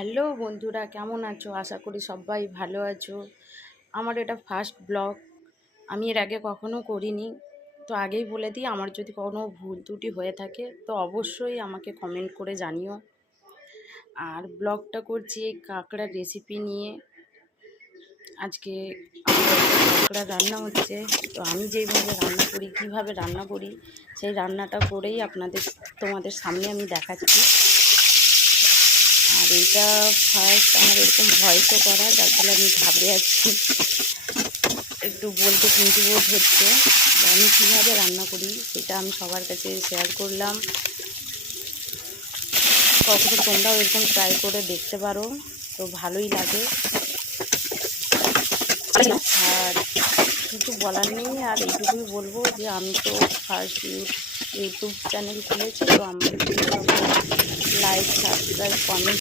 Hello বন্ধুরা, কেমন আছো? আশা করি সবাই ভালো আছো। আমার এটা ফার্স্ট ব্লগ। আমি এর আগে কখনো করিনি। তো আগেই বলে দিই, আমার যদি কোনো ভুল ত্রুটি হয়ে থাকে তো অবশ্যই আমাকে কমেন্ট করে জানিও। আর ব্লগটা করছি এই কাঁকড়ার রেসিপি নিয়ে। আজকে আমাদের কাঁকড়া রান্না হচ্ছে। তো আমি যেইভাবে রান্না করি, কীভাবে রান্না করি, সেই রান্নাটা করেই তোমাদের সামনে আমি দেখাচ্ছি। আর এইটা ফার্স্ট আমার এরকম ভয়েসও করা, যার ফলে আমি ঘাবড়ে যাচ্ছি, একটু বলতে কিন্তু বোধ হচ্ছে। আমি কীভাবে রান্না করি সেটা আমি সবার কাছে শেয়ার করলাম। কখনো তোমরাও এরকম ট্রাই করে দেখতে পারো, তো ভালোই লাগে। আর কিছু বলার নেই, আর এইটুকুই বলবো যে আমি তো ফার্স্ট ইউটিউব চ্যানেল খুলেছি, তো আমার লাইক, সাবস্ক্রাইব, কমেন্ট